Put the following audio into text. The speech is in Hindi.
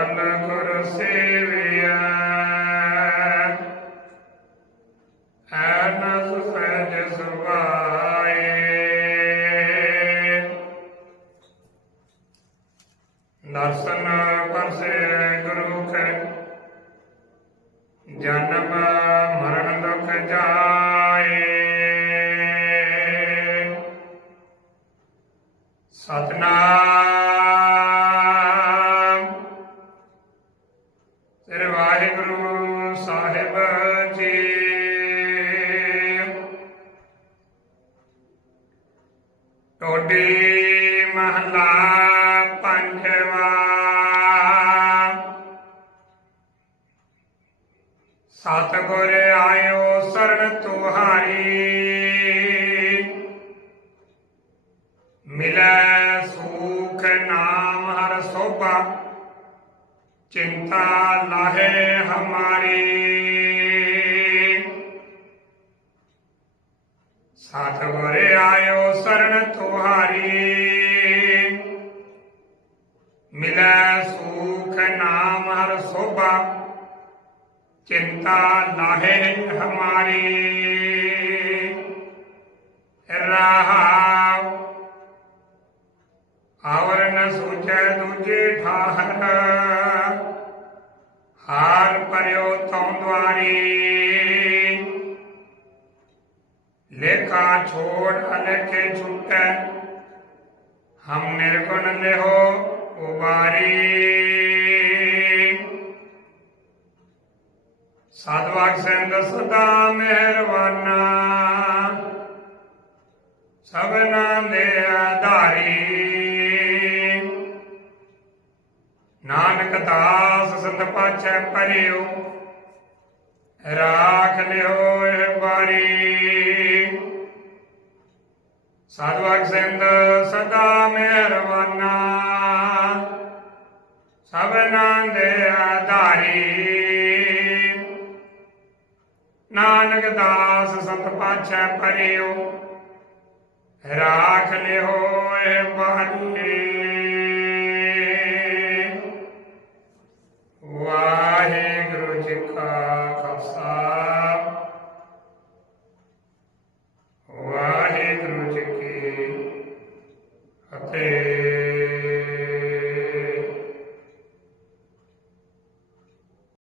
ਸਕਲ ਗੁਰ ਸੇਵਿਆ ਐਨ ਸਹਿਜ ਸੁਭਾਏ ਦਰਸ਼ਨ ਪਰਸੇ ਗੁਰੂ ਕੈ ਜਨਮ ਮਰਨ ਦੁਖ ਜਾਏ ਸਤਨਾਮ ਸ੍ਰੀ ਵਾਹਿਗੁਰੂ ਸਾਹਿਬ ਜੀ ਟੋਡੀ ਮਹਲਾ ਪੰਜਵਾ ਸਤਿਗੁਰ ਆਇਓ ਸਰਣ ਤੁਹਾਰੀ ਮਿਲੈ ਸੂਖ ਨਾਮ ਹਰ ਸੋਭਾ चिंता लाहे हमारी। साधवरे आयो शरण तुम्हारी। मिले सुख नाम हर शोभा। चिंता लाहे हमारी। रहा आवरण सोचे दूजे ठाहर। કર્યો તમ દ્વારી લેખા છોડ અને કે हम निर्गुण लेहो उबारी। साधवाग सिंध सदा मेहरबाना सबना दे आधारी। ਨਾਨਕ ਦਾਸ ਸੰਤ ਪਾਛੈ ਪਰਿਓ ਰਾਖ ਲਿਓ ਇਹ ਬਾਰੀ ਸਾਧਵਾਕ ਸਿੰਧ ਸਦਾ ਮਿਹਰਵਾਨਾ ਸਭਨਾ ਦੇ ਆਧਾਰੀ। ਨਾਨਕ ਦਾਸ ਸੰਤ ਪਾਛੈ ਪਰਿਓ ਰਾਖ ਲਿਓ ਇਹ ਬਾਰੀ last